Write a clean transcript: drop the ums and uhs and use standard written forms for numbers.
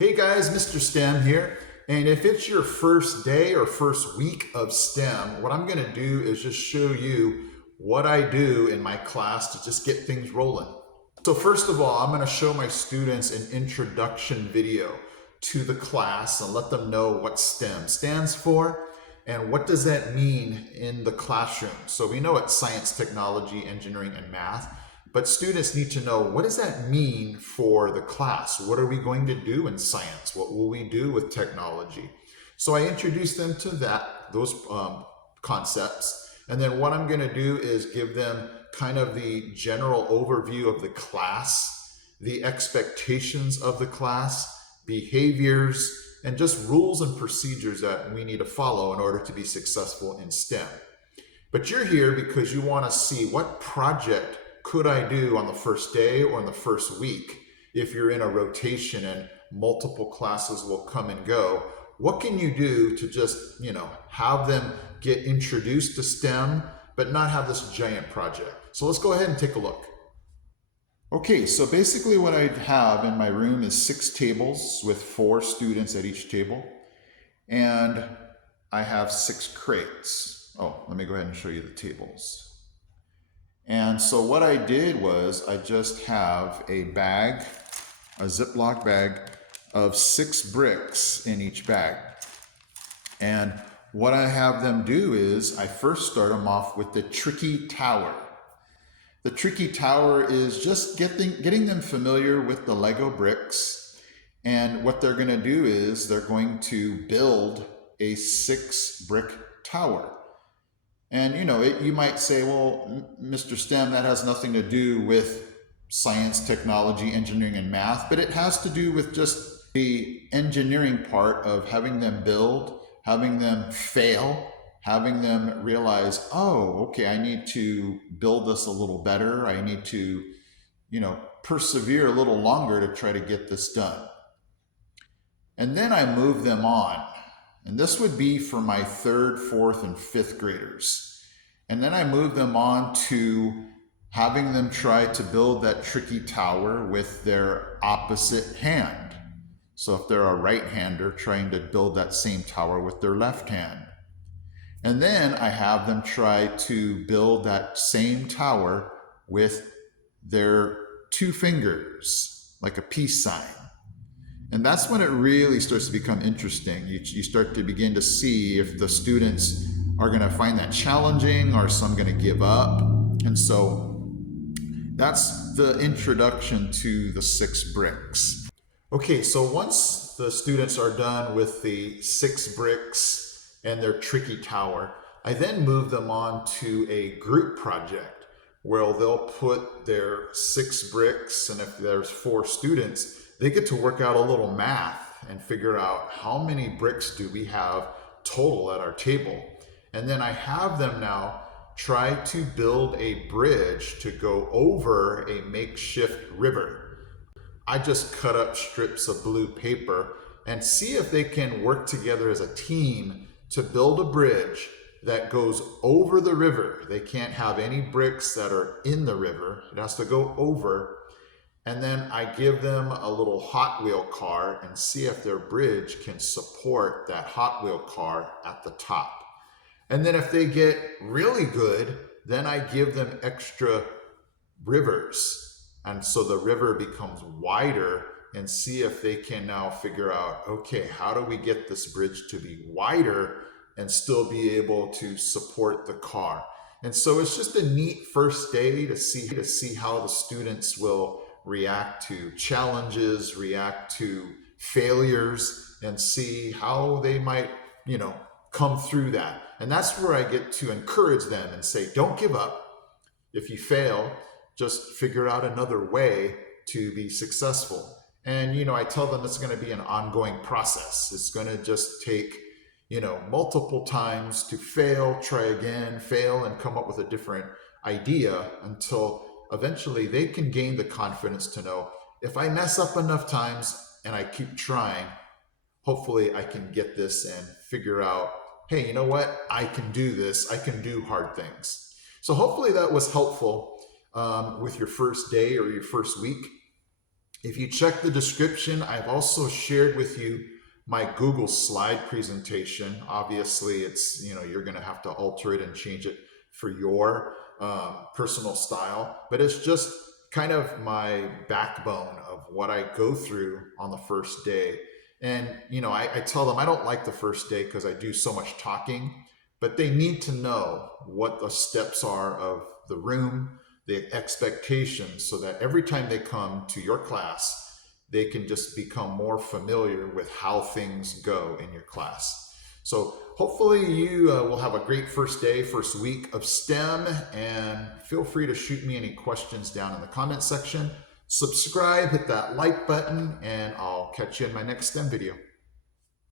Hey guys, Mr. STEM here. And if it's your first day or first week of STEM, what I'm going to do is just show you what I do in my class to just get things rolling. So first of all, I'm going to show my students an introduction video to the class and let them know what STEM stands for and what does that mean in the classroom. So we know it's science, technology, engineering, and math. But students need to know, what does that mean for the class? What are we going to do in science? What will we do with technology? So I introduce them to those concepts. And then what I'm going to do is give them kind of the general overview of the class, the expectations of the class, behaviors, and just rules and procedures that we need to follow in order to be successful in STEM. But you're here because you want to see what project could I do on the first day or in the first week if you're in a rotation and multiple classes will come and go. What can you do to just, have them get introduced to STEM, but not have this giant project? So let's go ahead and take a look. Okay, so basically what I have in my room is 6 tables with 4 students at each table. And I have 6 crates. Oh, let me go ahead and show you the tables. And so what I did was I just have a bag, a Ziploc bag of 6 bricks in each bag. And what I have them do is I first start them off with the tricky tower. The tricky tower is just getting them familiar with the Lego bricks. And what they're going to do is they're going to build a 6 brick tower. And you might say, well, Mr. STEM, that has nothing to do with science, technology, engineering, and math, but it has to do with just the engineering part of having them build, having them fail, having them realize, oh, okay, I need to build this a little better. I need to, persevere a little longer to try to get this done. And then I move them on. And this would be for my 3rd, 4th, and 5th graders. And then I move them on to having them try to build that tricky tower with their opposite hand. So if they're a right-hander, trying to build that same tower with their left hand. And then I have them try to build that same tower with their 2 fingers, like a peace sign. And that's when it really starts to become interesting. You start to begin to see if the students are going to find that challenging or some going to give up. And so that's the introduction to the 6 bricks. Okay, so once the students are done with the 6 bricks and their tricky tower, I then move them on to a group project where they'll put their 6 bricks, and if there's 4 students, they get to work out a little math and figure out how many bricks do we have total at our table. And then I have them now try to build a bridge to go over a makeshift river. I just cut up strips of blue paper and see if they can work together as a team to build a bridge that goes over the river. They can't have any bricks that are in the river. It has to go over. And then I give them a little Hot Wheel car and see if their bridge can support that Hot Wheel car at the top. And then if they get really good, then I give them extra rivers. And so the river becomes wider and see if they can now figure out, okay, how do we get this bridge to be wider and still be able to support the car? And so it's just a neat first day to see how the students will react to challenges, react to failures, and see how they might, come through that. And that's where I get to encourage them and say, don't give up. If you fail, just figure out another way to be successful. And, I tell them it's going to be an ongoing process. It's going to just take, multiple times to fail, try again, fail, and come up with a different idea until eventually they can gain the confidence to know, if I mess up enough times and I keep trying, hopefully I can get this and figure out, hey, you know what? I can do this. I can do hard things. So hopefully that was helpful with your first day or your first week. If you check the description, I've also shared with you my Google slide presentation. Obviously, it's, you're going to have to alter it and change it for your personal style, but it's just kind of my backbone of what I go through on the first day. And, I tell them I don't like the first day because I do so much talking, but they need to know what the steps are of the room, the expectations, so that every time they come to your class, they can just become more familiar with how things go in your class. So hopefully you will have a great first day, first week of STEM, and feel free to shoot me any questions down in the comment section. Subscribe, hit that like button, and I'll catch you in my next STEM video.